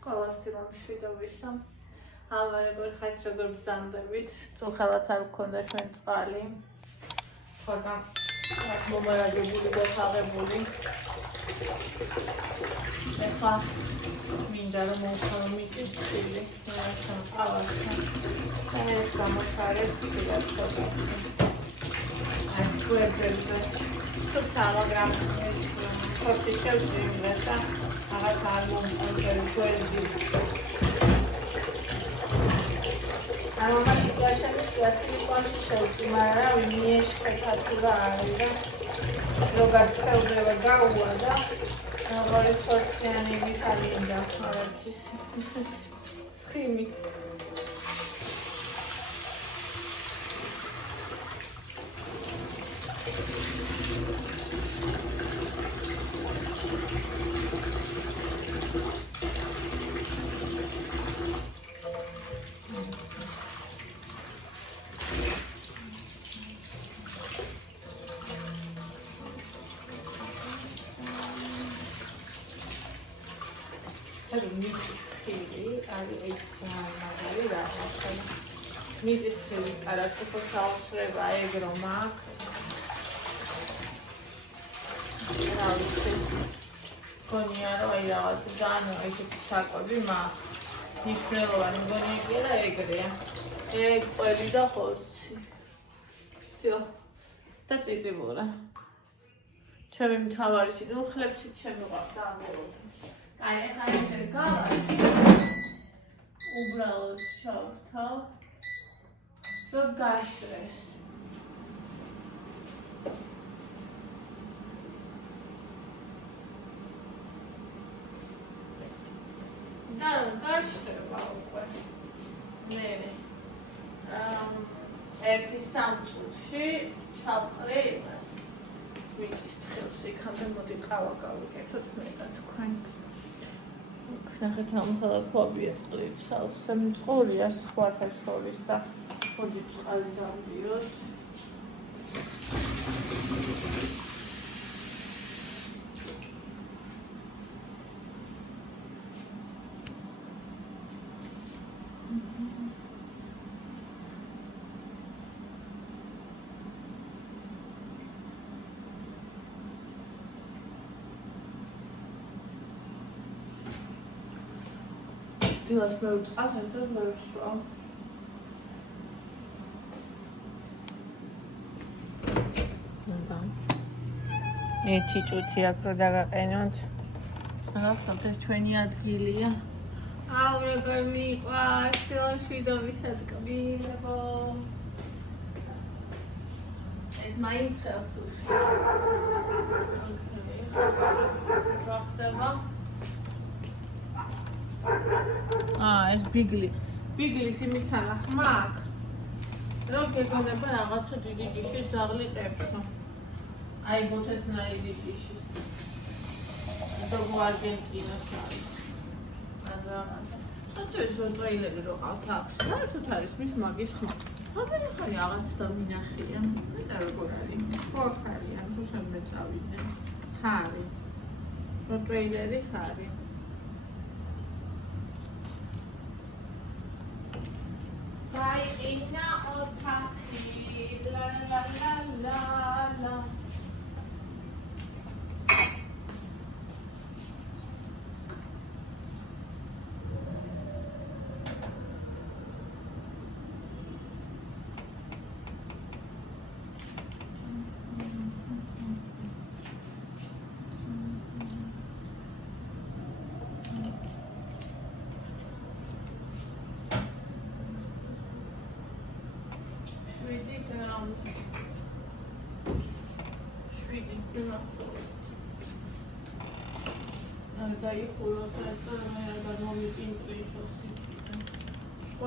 Ყველა სტილში დავისა. Ამან როგორ ხართ როგორ ბრძანდებით. Წუხელაც არ გქონდა ჩვენ წყალი. ხოდა მომარაგებული და თაღებული. ეხლა მინდა რომ მოვხალო მიწისქვილი. მაგრამ ყავასთან. ეს გამოხარეთ სულად ხოდა. ეს გვერდებზე. სულთა მაგრამ ეს ხორცი შევძინე და რაღაც არ მომწონს გვერდი. Ama situația este foarte mare, nu este caturabilă. Logația de gaua, da? Are soția nevitalinda, are schimit. Მიწის ხილი კარაცხო საოცრება ეგრო მაგ. რა ვიცი. გონია რომ აი რაღაც ძალიან ესეთი საკვები მაგ. მნიშვნელოვანი გონია და ეგრეა. ეგ ყველი და ხორცი. всё. და წიწიბურა. ჩემი მთავარი სინუხლებშიც შემოყვარდა ამეროდ. აი ახლა ეს გავაში. უბრალოდ შავთავ. So gašres. Da, gašreva უკვე. ნერე. ერთი სამწუთში ჩავყრე იმას. მიწის თხილს იქამდე მოდი ყავა გავიკეთოთ მე და თქვენ. ნახეთ რომ ხოლმე ფობია წყლით სავსე მწყურია სხვათა შორის და მოდი წყალი დავდიოს. დილას მე წყალს ერთად ვერ ვსვამ. ერთი ჭუთი აქ რო დაგაყენოთ. რაღაცა ეს ჩვენი ადგილია. აუ როგორ მიყვარს შილოში სადკბილებო. ეს მაინც ხელს უშლის. ვახტება. ეს ბიგლი. ბიგლის იმისთან ახმა აქ. რომ გეგონება რაღაცა დიდი ჯიშის ზაღლი წერსო. Ai botes naidi jishis. Dogo Argentinas არის. საწეს რო ტრეილერი რო ყავთ აქვს. საერთოდ არის მის მაგის ხმა. აბა ხალი აღარც დამინახია. მეტა როგორ არის? ხოხარიან თუ სამე წავიდნენ. ხარი. რო ტრეილერი ხარი. Vaina othaki la la la la la.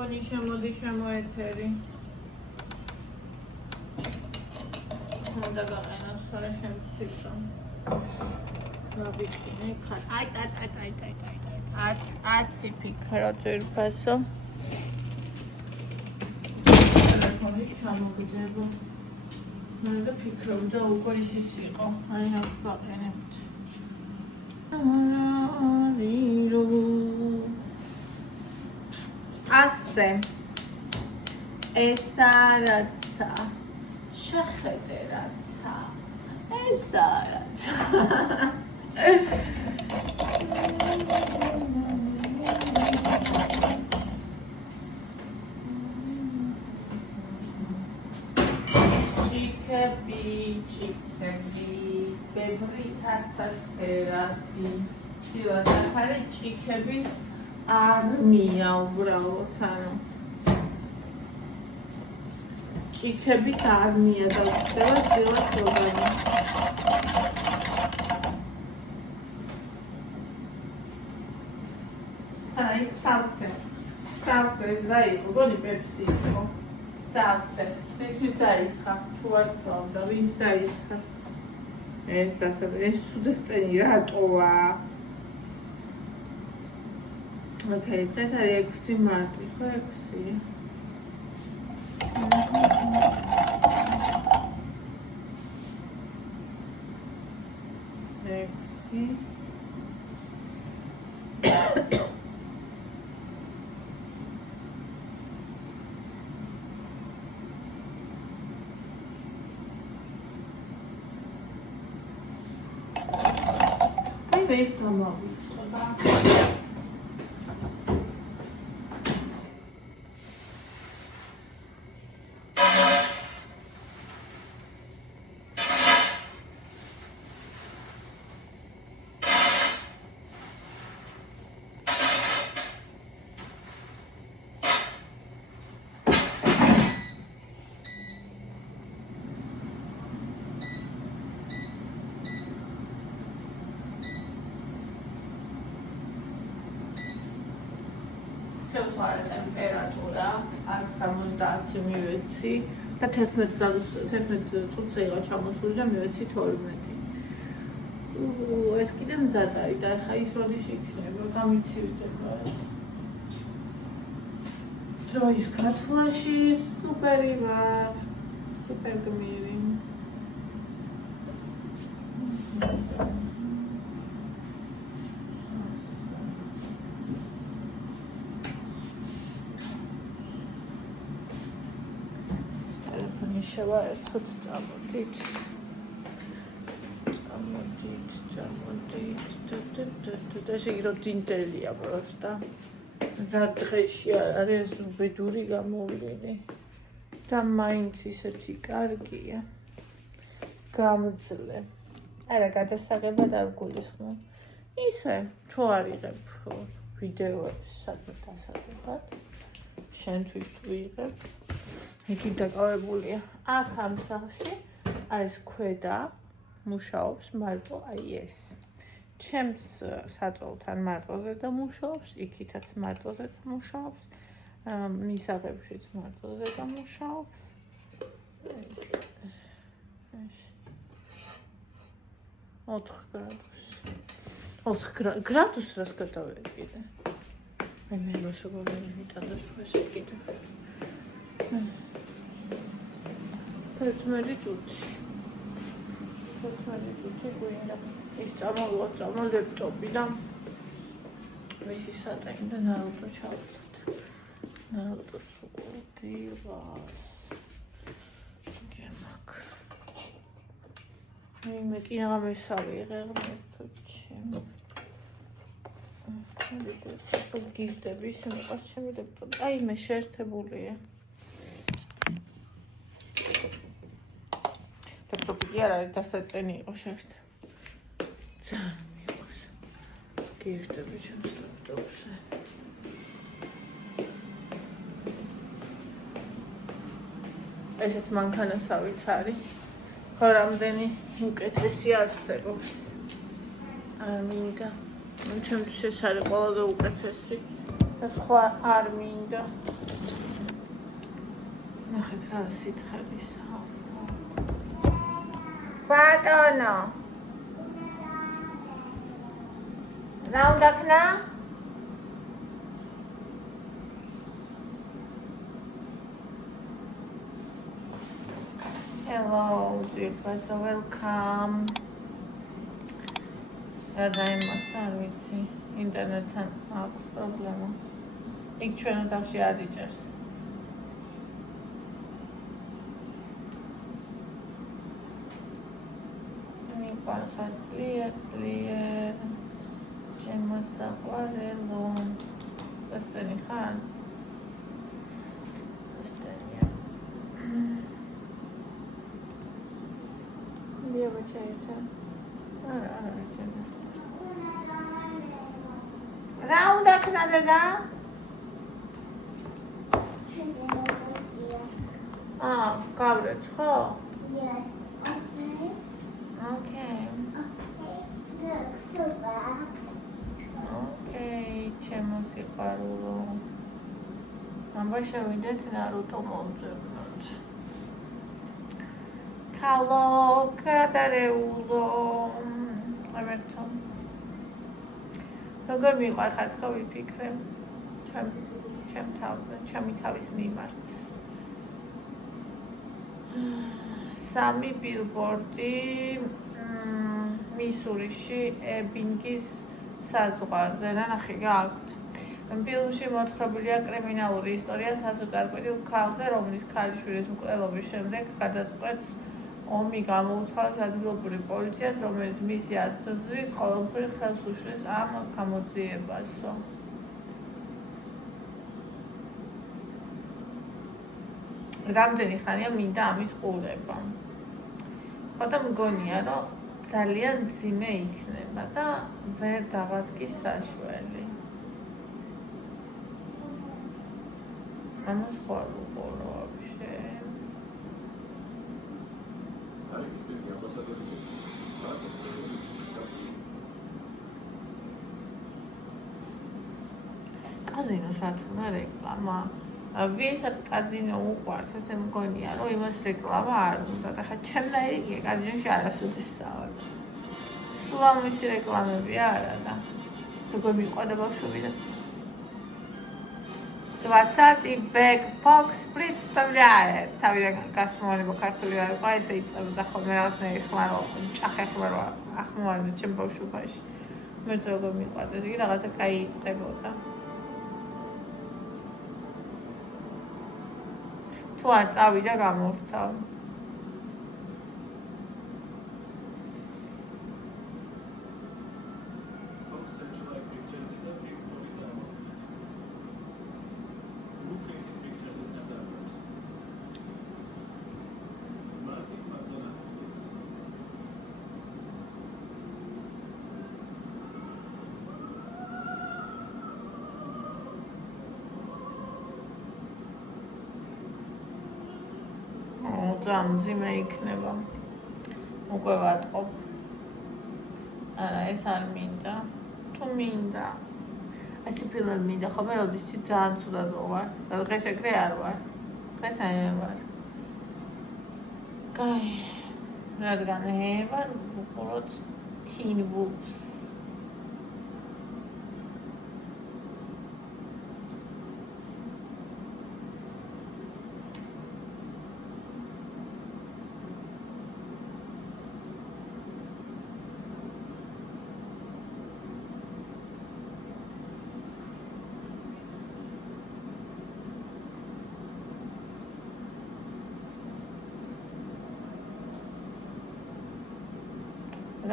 Oni შემოდი შემოეთერი. უნდა გაყენოთ ხოლმე შემციფრა. გავიქინე ხარ. აი. აცი ფიქრობ ერთასო. ტელეფონი ჩამოგდება. მე და ფიქრობდა უკვე ის იყო. აი აქ ვაყენებთ. სავსე. ესა რაცა. შეხედე რაცა. ესა რაცა. ჭიქები, ბევრი თათათერადი. შილადაც არის ჭიქების არმია უბრალოდ, ანუ ჭიქების არმია დაგვხდება შილად შობანი. აი სავსე. სავსე რა იყო? გონი პეპსი იყო. სავსე. ეს ვინ დაისხა? თუ არ სწავლდა, ვინც დაისხა? ეს სუდესტენი რატოა? ოკეი, დღეს არის 6 მარტი, ხო 6? 6 Wees dan wel iets gedaan. ტემპერატურა 170 მივეცი და 11 წუთზე იყო ჩამოსული და მივეცი 12. ეს კიდე მზად არის და ახლა ის როდის იქნება, გამიცივდება. დროის გათვლაში სუპერი ვარ, სუპერ გმირი. შევაერთოთ წამოდით. ესე იგი რომ დინდელია პროსტა. რა დღეში არის ბედური გამოვლინი. და მაინც ისეთი კარგია. გამძლე. არა გადასაღებად არ გულისხმობ. ისე თუ არიღებ ვიდეოებს საკუთარ დასაღებად. შენთვის ვიღებ. იგი დაკავებულია. აქ ამ სახლში ეს ქვედა მუშაობს მარტო აი ეს. ჩემს საწოლთან მარტოზე და მუშაობს, იქითაც მარტოზე და მუშაობს. მისაღებშიც მარტოზე და მუშაობს. ეს 4 გრადუსი. 4 გრადუსს რას გადავედი კიდე? მე მოსაგონი მიტანდა ეს კიდე. 11 წუთი. 11 წუთი გვინდა. ის წამოვა ლეპტოპი და მისი სატანი და ნაუტო ჩავწვდით. ნაუტოს უყურდივას. გემაკ. მე კი აღამესავიღე ღმერთოჩი. გიჟდები ის მიყავს ჩემი ლეპტოპი. აი მე შეერთებულია. ლეპტოპი არ არის დასატენი იყო შეერთებული. ძალიან მიყვარს. გიჟდები ჩემს ლეპტოპზე. ესეც მანქანასავით არის. ხო რამდენი უკეთესი არსებობს. არ მინდა. ჩემთვის ეს არის ყველაზე უკეთესი და სხვა არ მინდა. ნახეთ რა სითხელისა. ბატონო. რა უნდა ქნა? Hello, dear person, welcome. რა დაიმართა, არ ვიცი, ინტერნეტთან აქვს პრობლემა. იქ ჩვენ ოთახში არ იჭერს. მიყვარხარ ძლიერ ჩემო საყვარელო. ესტენი ხარ? ესტენია. მიდიობა ჩაითა. არა ჩაითა. რა უნდა ქნა დედა? გავრეც ხო? Yes. Okay. Look, super. Okay, ჩემო სიყვარულო. აბა შევიდეთ ნარუტო მოვძებნოთ. ქალო, გადარეულო. ამერთო. როგორ მიყვარხარ ხო ვიფიქრე? ჩემ თავზე, ჩემი თავის მიმართ. სამი ბილბორდი მისურიში ებინგის საზღვარზე. ნახე გააქვთ. ფილმში მოთხრობილია კრიმინალური ისტორია სასოწარკვეთილ ქალზე, რომლის ქალიშვილის მკვლელობის შემდეგ გადაწყვეტს ომი გამოუცხადოს ადგილობრივ პოლიციას, რომელიც მისი აზრით ყოველმხრივ ხელს უშლის ამ გამოძიებასო. რამდენი ხანია მინდა ამის ყურება. ხოდა მგონია, რომ ძალიან ძიმე იქნება და ვერ დავადგის საშველი. ამას ხوار უყურო вообще. კაზინოს რა თქმა რეკლამა. ვისაც კაზინო უყვარს, ესე მგონია, რომ იმას რეკლამა არ უნდა. და ხა ჩემნაირი კი კაზინოში არასოდეს სწავლობ. სულ ამისი რეკლამები არა და როგორ მიყვარდა ბავშვები და 20 back fox split вставляет. თავიდან გასმოვნება ქართული არ იყო, ესე იწყებდა ხოლმე რაღაცნაირი ხმარო, ჭახე ხმარო ახმოვანდა ჩემ ბავშვობაში. მე როგორ მიყვარდა, იგი რაღაცა კაი იწყებოდა. თუ არ წავიდა გამორთავ. ძამძიმე იქნება. უკვე ვატყობ. არა, ეს არ მინდა. თუ მინდა. ასე ფილმები მინდა, ხოლმე როდის ძალიან ცუდად ვარ. და დღეს ეგრე არ ვარ. დღეს არ ვარ. კაი. რადგან ვარ, უყუროთ Teen Wolves.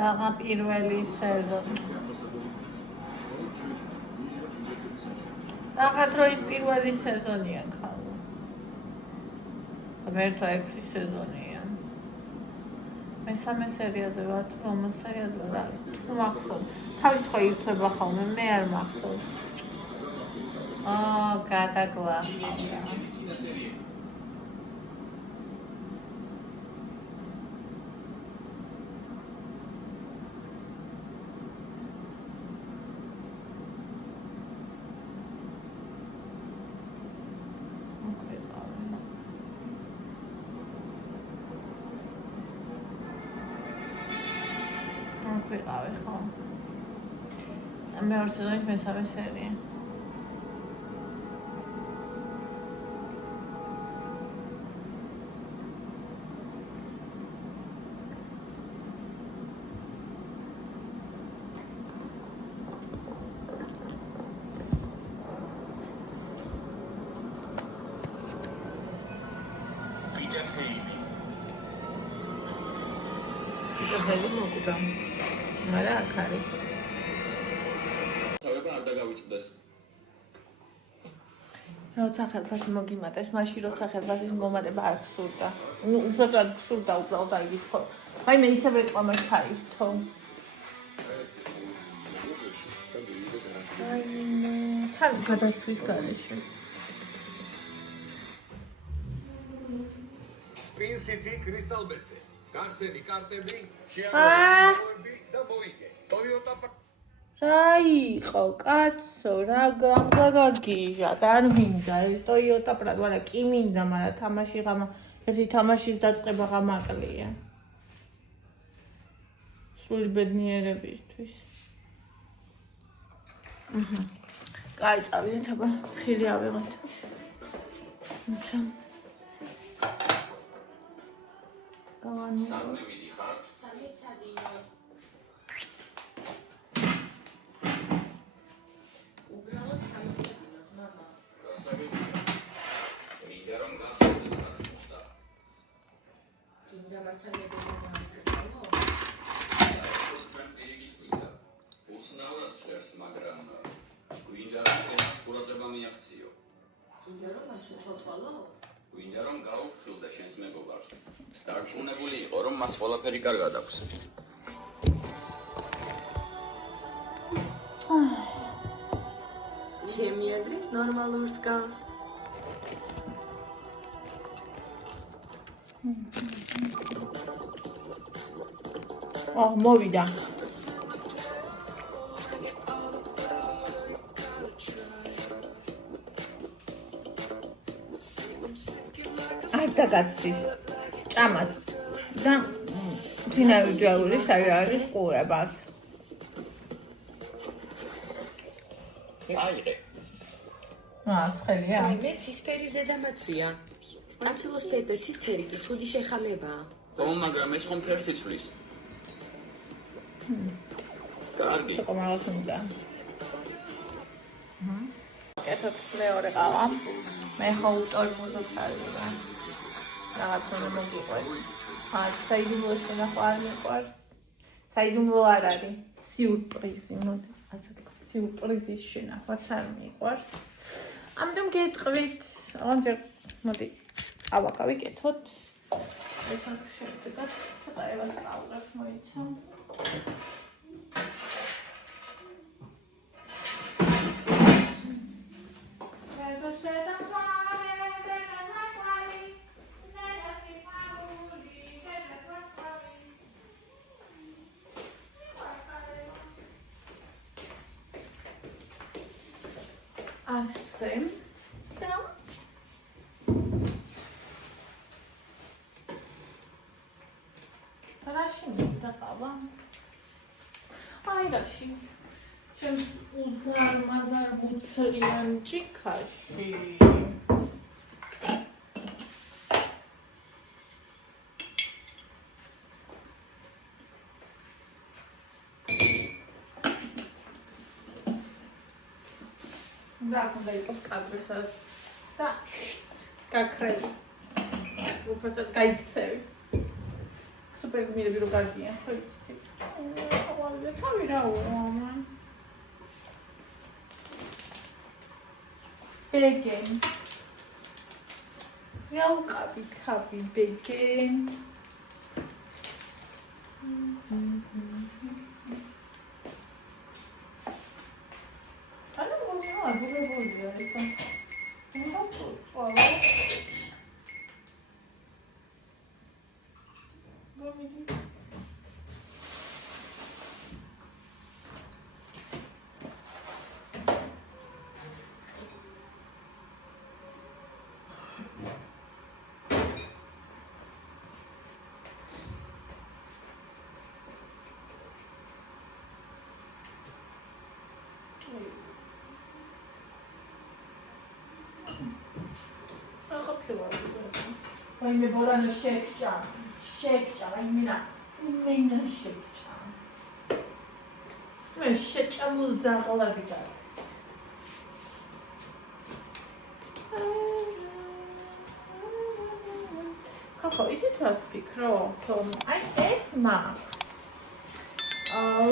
Raga პირველი სეზონი. Raga დროის პირველი სეზონია ხალხო. მერტო 6 სეზონია. მესამე სერიაზე ვარ, რომელ სერიაზე ვარ? თუ მახსოვს. თავის თქვა ირთვება ხოლმე, მე არ მახსოვს. გადაგლა. ვიყავი ხო? მეორე სეზონის მესამე სერია. ჭიჭაჰეილი მოკვდა. მაგრამ აქ არის. თავება არ დაგავიწყდეს. როცა ხელფასი მოგიმატეს, მაშინ როცა ხელფასის მომატება არ გსურდა. ნუ უბრალოდ გსურდა უბრალოდ აი ის ხო. აი მე ისევ ეტყვა მას ხაისთო. აი ნუ თან გადასთვის გარეშე. Spin City Crystal Betsy. Garseni კარტები, შეაძლოები და მოიგე. Toyota რა იყო, კაცო, რა გაგაგიჟა, არ მინდა ეს Toyota Prado, არა, კი მინდა, მაგრამ თამაში ერთი თამაშის დაწყება გამაკლია. სული ბედნიერებისთვის. კაი, წავიდეთ, აბა, ხილი ავიღოთ. სამი მიდიხარ. უბრალოდ სამიცადინოთ, მამა. მინდა რომ გავხსენდეთ რაც მოხდა. გინდა მასთან მეგობრობა მიკრწალო? ჩვენ პირიქით გვინდა. უცნაურად ჟღერს, მაგრამ გვინდა რომ თემას ყურადღება მიაქციო. გინდა რომ მას უთვალთვალო? გვინდა რომ გაუფრთხილდე შენს მეგობარს. დარწმუნებული იყო რომ მას ყველაფერი კარგად აქვს. ჩემი აზრით ნორმალურს გავს. მოვიდა. არ დაგაცდის ჭამას და ფინალი ჯაული საერთოდ ყურებას. აიღე. ცხელია. აი მე ცისფერი ზედამაცვია. სტაფილოსფერი და ცისფერი კი ცუდი შეხამებაა. ხო, მაგრამ ეს ხომ ფერს იცვლის. კარგი. საკმაოდ უნდა. კეთოთ მეორე ყავა. მე ხო უწორი მოზაფარია. რაღაც უნდა მოგიყვეთ. საიდუმლო შენახვა არ მიყვარს. საიდუმლო არ არის. სიურპრიზი მოდი. ასე ვთქვათ, სიურპრიზის შენახვაც არ მიყვარს. ამიტომ გეტყვით. ამჯერ მოდი ყავა გავიკეთოთ. ეს არ შედეგად ცოტა ევას წაუღებ მოიცა. ასე და რაში მინდა ყავა? აი რაში ჩემს უზარმაზარ მუცლიან ჭიქაში და უნდა იყოს კადრესაც და გაქრები უბრალოდ გაიქცევი სუპერ გმირები რო გარგიან ხო იცი ავალე თავი რა უამა ბეგენ რა უყავი თავი ბეგენ Poi mi volano shake imena shake მე შეჭამულ ზაღლადი და ხო, იცით რას ვფიქრობ? რომ აი ეს მაქვს.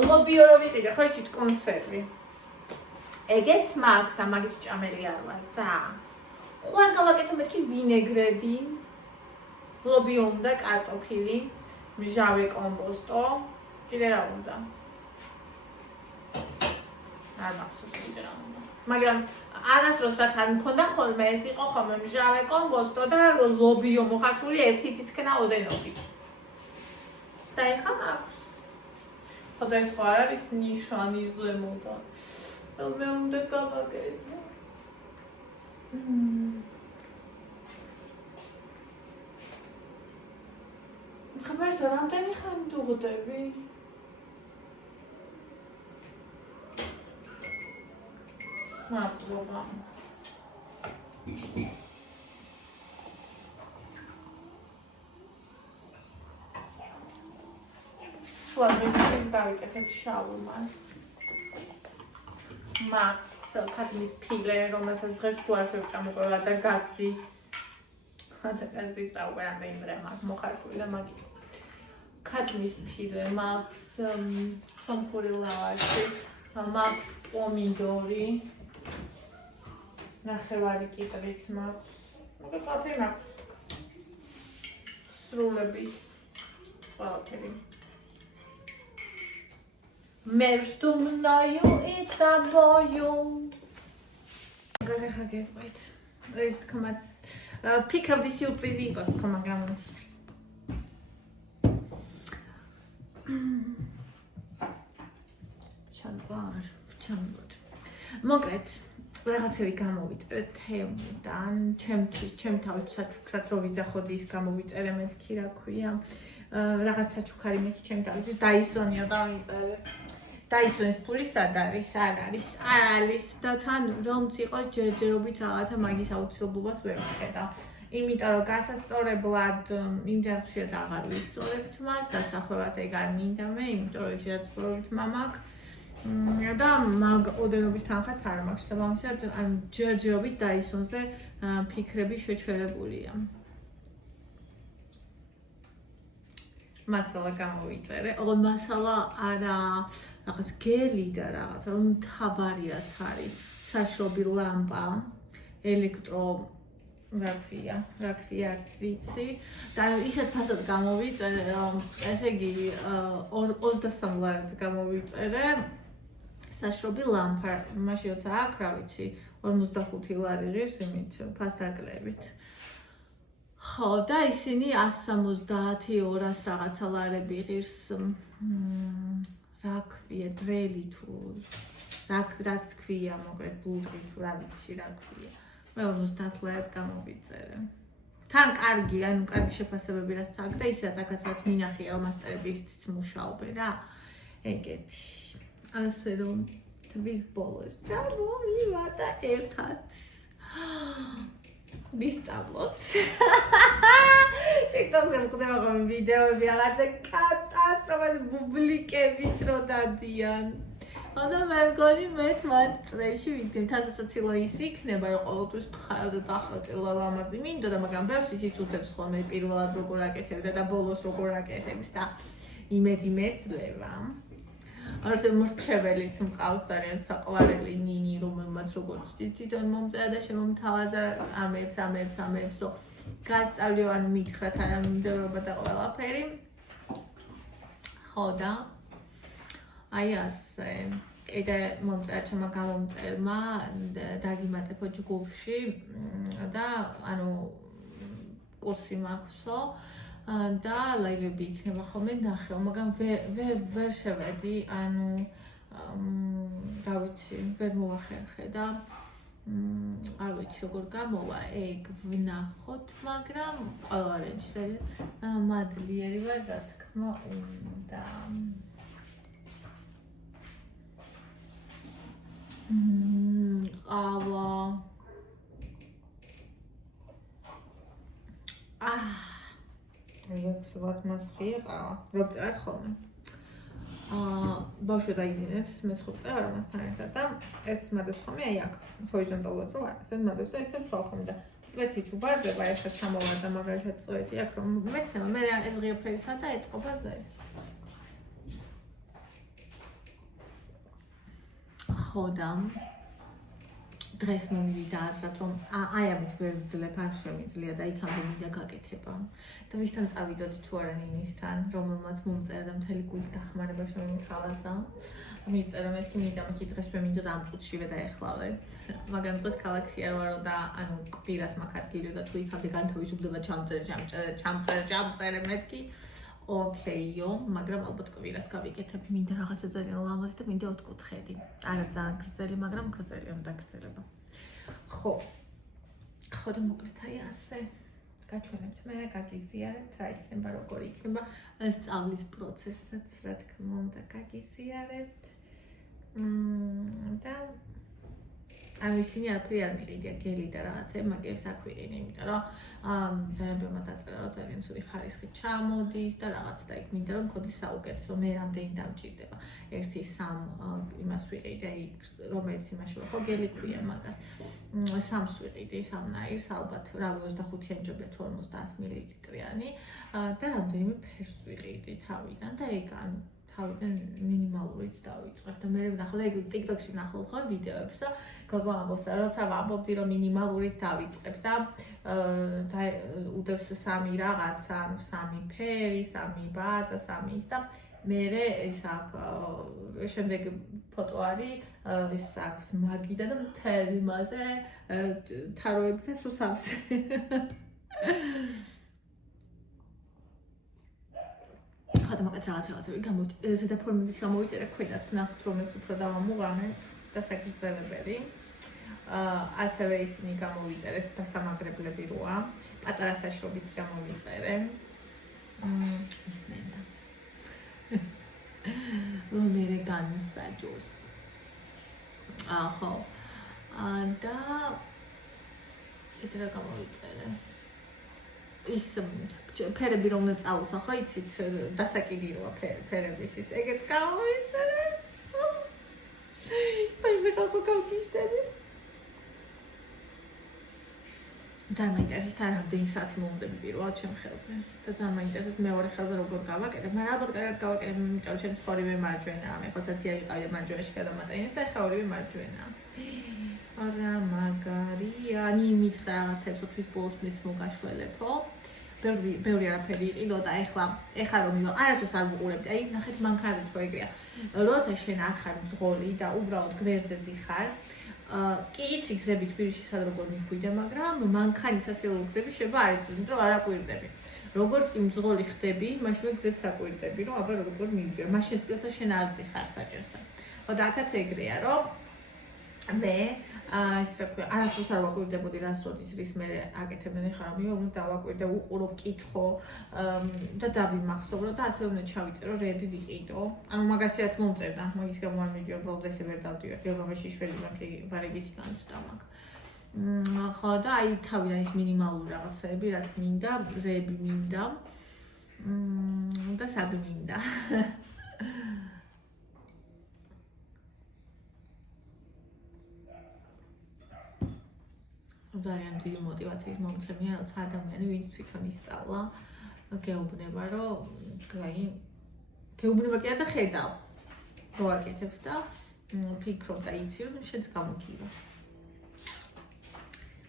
ლობიო რო ვიყიდე, ხო იცით კონსერვი. ეგეც მაქვს და მაგის ჭამელი არ ვარ და. ხო არ გავაკეთო მეთქი ვინეგრედი. ლობიო უნდა კარტოფილი, მჟავე კომბოსტო. კიდე რა უნდა? არ მახსოვს კიდე რა უნდა. მაგრამ არასდროს რაც არ მქონდა ხოლმე ეს იყო ხოლმე მჟავე კომბოსტო და ლობიო მოხარშული ერთი თითქნა ოდენობით. და ეხლა მაქვს. ხო და ეს ხო არ არის ნიშანი ზემოდა. მე უნდა გავაკეთო. ხმერს რამდენი ხანი დუღდები? მადლობა. შუადღეს დავიკეთებ შავმას. მაქს ქათმის ფილე, რომელსაც დღეს თუ არ შევჭამოყოლა და გაზდის. ხათა გაზდის რა უკვე რამდენიმე მაქვს მოხარშული და მაგი. ქათმის ფილე, მაქს სომხური ლავაში, მაქს პომიდორი. ნახევარი კიტრიც მაქვს. მაგრამ ყველაფერი მაქვს. სრულები. ყველაფერი. Merchst du мною и тобою. Греха გეტყვით. ეს თქმაც ფიქრობდი სიურპრიზი იყოს თქო, მაგრამ ჩანვარ. მოკლედ, რაღაცები გამოვიწერე თემიდან, ჩემთვის, ჩემ თავის საჩუქრად რო ვიძახოდი ის გამოვიწერე მეთქი რა ქვია. რაღაც საჩუქარი მეთქი ჩემ თავის დაისონია დავიწერე. დაისონის ფული სად არის? არ არის და თან რომც იყოს ჯერჯერობით რაღაცა მაგის აუცილებლობას ვერ ვხედავ. იმიტომ რომ გასასწორებლად იმდენ ხშირად აღარ ვისწორებთ მას, დასახვევად ეგ არ მინდა მე, იმიტომ რომ ისედაც პროექტ მაქვს. და მაგ ოდენობის თანხაც არ მაქვს. საბამისად, ან ჯერჯერობით დაისონზე ფიქრები შეჩერებულია. მასალა გამოვიწერე. მასალა არა რაღაც გელი და რაღაც, რომ თავარიაც არის. საშობი ლამპა, ელექტრო რა ქვია, არც ვიცი. და ისეთ ფასად გამოვიწერე, რომ ესე იგი 23 ლარად გამოვიწერე. საშობი ლამპა, მაშინ როცა აქ რა ვიცი, 45 ლარი ღირს იმით ფასდაკლებით. ხო და ისინი 170-200 რაღაცა ლარები ღირს რა ქვია, დრელი თუ რაც ქვია, მოკლედ ბურღი თუ რა ვიცი რა ქვია. მე 50 ლარად გამოვიწერე. თან კარგი, ანუ კარგი შეფასებები რაც აქვს და ისედაც აქაც რაც მინახია, რომ მასტერები ისიც მუშაობენ რა. ეგეთი. ასე რომ თვის ბოლოს ჩამოვივა ერთად. ვისწავლოთ. TikTok-ზე მყდება ხოლმე ვიდეოები რაღაცა კატასტროფად ბუბლიკებით რო დადიან. და მე მგონი მეც მათ წრეში ვიქნებ, თასაცილო ის იქნება, რომ ყოველთვის დახვეწილა ლამაზი მინდო და მაგრამ ბევრს ისიც უთებს ხოლმე პირველად როგორ აკეთებდა და ბოლოს როგორ აკეთებს და იმედი მეძლევა. არც მორჩეველიც მყავს ძალიან საყვარელი ნინი, რომელმაც როგორც თვითონ მომწერა და შემომთავაზა ამებსო გასწავლე ან მითხრათ არამიმდევრობა და ყველაფერი. ხო და აი ასე კიდე მომწერა ჩემმა გამომწერმა დაგიმატებო ჯგუფში და ანუ კურსი მაქვსო და ლაივები იქნება ხოლმე ნახევ, მაგრამ ვერ შევედი, ანუ რა ვიცი, ვერ მოვახერხე და არ ვიცი როგორ გამოვა ეგ ვნახოთ, მაგრამ ყველა ვარიანტში მადლიერი ვარ, რა თქმა უნდა. ყავა. რეაქციად მასხია ყავა. რო წარ ხოლმე. ბავშვი დაიძინებს მეცხრე წელს ამასთან ერთად და ეს მადებს ხოლმე აი აქ ჰორიზონტალურად რო არის ეს მადებს და ესე ვსვავ ხოლმე და წვეთი თუ ვარდება ეხლა ჩამოვარდა მაგალითად წვეთი აქ რომ მეცემა მე ეს ღია ფერისა და ეთყობა ზედ ხო და დღეს მე მივიდა აზრად რომ აი ამით ვერ ვძლებ არ შემიძლია და იქამდე მინდა გაკეთება და ვისთან წავიდოდი თუ არა ნინისთან რომელმაც მომწერა და მთელი გულით დახმარება შემიმთავაზა მიწერა მეთქი მინდა მეთქი დღეს მე მინდა და ამ წუთშივე დაეხლავე მაგრამ დღეს ქალაქში არ ვარო და ანუ კვირას მაქვს ადგილი და თუ იქამდე განთავისუფლდება ჩამწერე მეთქი ოკეიო მაგრამ ალბათ კვირას გავიკეთებ მინდა რაღაცა ძალიან ლამაზი და მინდა ოთხკუთხედი არა ძალიან გრძელი მაგრამ გრძელი უნდა გრძელება ხო და მოკლედ აი ასე გაჩვენებთ მე გაგიზიარებთ რა იქნება როგორი იქნება სწავლის პროცესსაც რა თქმა უნდა გაგიზიარებთ და ანუ ისინი არაფერი არ მიყიდია გელი და რაღაცები მაგებს აქ ვიყინე იმიტომ რომ ძალიან ბევრმა დაწერა რომ ძალიან ცუდი ხარისხი ჩამოდის და რაღაც და იქ მინდა რომ მქონდეს საუკეთესო მე რამდენი დამჭირდება ერთი სამ იმას ვიყიდე რომელიც იმაში ხო გელი ქვია მაგას სამს ვიყიდე სამნაირს ალბათ რა 25-იანი ჯობია თუ 50 მილilitrიანი და რამდენიმე ფერს ვიყიდე თავიდან და ეგ ან თავიდან მინიმალურით დავიწყებ და მე ვნახავ და ეგ TikTok-ში ვნახავ ხო ვიდეოებს და გოგო ამბობს როცა ვამბობდი რომ მინიმალურით დავიწყებ და უდევს სამი რაღაცა სამი ფერი სამი ბაზა სამი ის და მე ეს აქ შემდეგ ფოტო არის ის აქვს მაგიდა და მთელი მასე თაროები და სუსავსე ხოდა მაგათ რაღაცები გამოვიწერე ზედაფორმების გამოვიწერე ქვედაც ნახეთ რომ ეს უფრო დავამუღამე და საკრძელებელი ასევე ისინი გამოვიწერეს დასამაგრებლები როა პატარა საშრობის გამოვიწერე ის მინდა რომერე განსაჯოს ხო და ეთერა გამოვიწერე ის ფერები რომ უნდა წავუსვა ხო იცით დასაკიდიროა ფერების ის ეგეც გამოვიწერე მე გავგიშტები ძალიან მაინტერესებს რა რამდენი საათი მოვდები პირველად ჩემ ხელზე და ძალიან მაინტერესებს მეორე ხელზე როგორ გავაკეთებ მაგრამ ალბათ კარგად გავაკეთებ იმიტომ რომ ჩემს ხორივე მარჯვენაა მე ხოცაცია ვიყავი მარჯვენაში გადამატენეს და ხა ორივე მარჯვენაა არა მაგარია ნიმით რაღაცებს ოთვის ბოლოს მეც მოგაშველებო ბევრი არაფერი იყიდო და ეხლა რომ მივა არასდროს არ ვუყურებდი აი ნახეთ მანქანაც ხო ეგრეა როცა შენ არ ხარ მძღოლი და უბრალოდ გვერდზე ზიხარ კი იცი გზები თბილისში სად როგორ მიხვიდე მაგრამ მანქანის ასეულო გზები შეიძლება არ იცოდი რომ არ აკვირდები როგორც კი მძღოლი ხდები მაშინვე გზებს აკვირდები რომ აბა როგორ მივიჯერ მაშინ წელსა შენ არ ზიხარ საჭესთან ხო და აქაც ეგრეა რომ მე ის რა ქვია არასდროს არ ვაკვირდებოდი რას როდის რის მე აკეთებდნენ ხარ მე უნდა დავაკვირდე უყურო ვკითხო და დავიმახსოვრო და ასე უნდა ჩავიწერო რეები ვიყიდო ანუ მაგასიაც მომწერდა მაგის გამო არ მივიჯერ უბრალოდ ესე ვერ დავდივარ გეოგრაფიაში შველი მაქვს ვარიგითი განცდა მაქვს ხო და აი თავიდან ის მინიმალური რაღაცები რაც მინდა რეები მინდა და სად მინდა ძალიან დიდი მოტივაციის მომცემია, როცა ადამიანი ვინც თვითონ ისწავლა, გეუბნება, რომ აი გეუბნება კი არა და ხედავ. როაკეთებს და ფიქრობ და იცი, რომ შენც გამოგივა.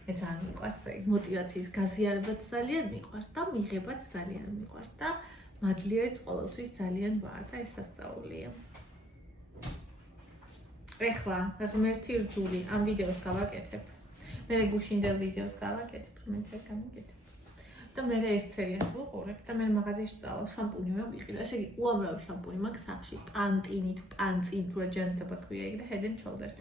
მე ძალიან მიყვარს ეგ მოტივაციის გაზიარებაც ძალიან მიყვარს და მიღებაც ძალიან მიყვარს და მადლიერიც ყოველთვის ძალიან ვარ და ეს სასწაულია. ეხლა ღმერთი რჯული ამ ვიდეოს გავაკეთებ. მე გუშინდელ ვიდეოს გავაკეთებ, რომ მე გამიგეთებ. და მე ერთ სერიას ვუყურებ და მე მაღაზიაში წავალ შამპუნი ვიყიდე. ესე იგი, უამრავი შამპუნი მაქვს სახში. პანტინი თუ პანწინ თუ რაჯანტება ქვია იქ და Head and Shoulders.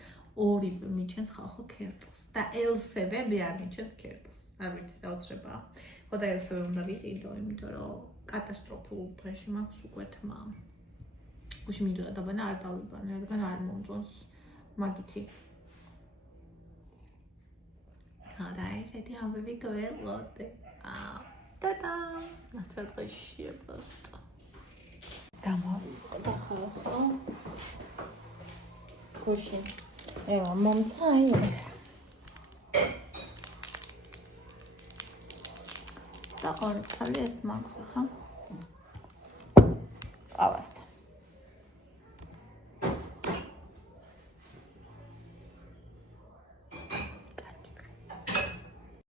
ორი მიჩენს ხალხო ქერტლს და LCB მე არ მიჩენს ქერტლს. არ ვიცი საოცრებაა. ხო და LCB უნდა ვიყიდო, იმიტომ რომ კატასტროფულ დღეში მაქვს უკვე თმა. გუშინ მინდოდა დაბანა არ დავიბანე, რადგან არ მომწონს მაგითი. და ესეთი ამბები გველოდე. და-და! ნაცრად დღეშია პროსტო. დამავიწყდა ხო? გუშინ. ევა მომცა აი ეს. დაყოლე ხალი ეს მაქვს ხა? ყავას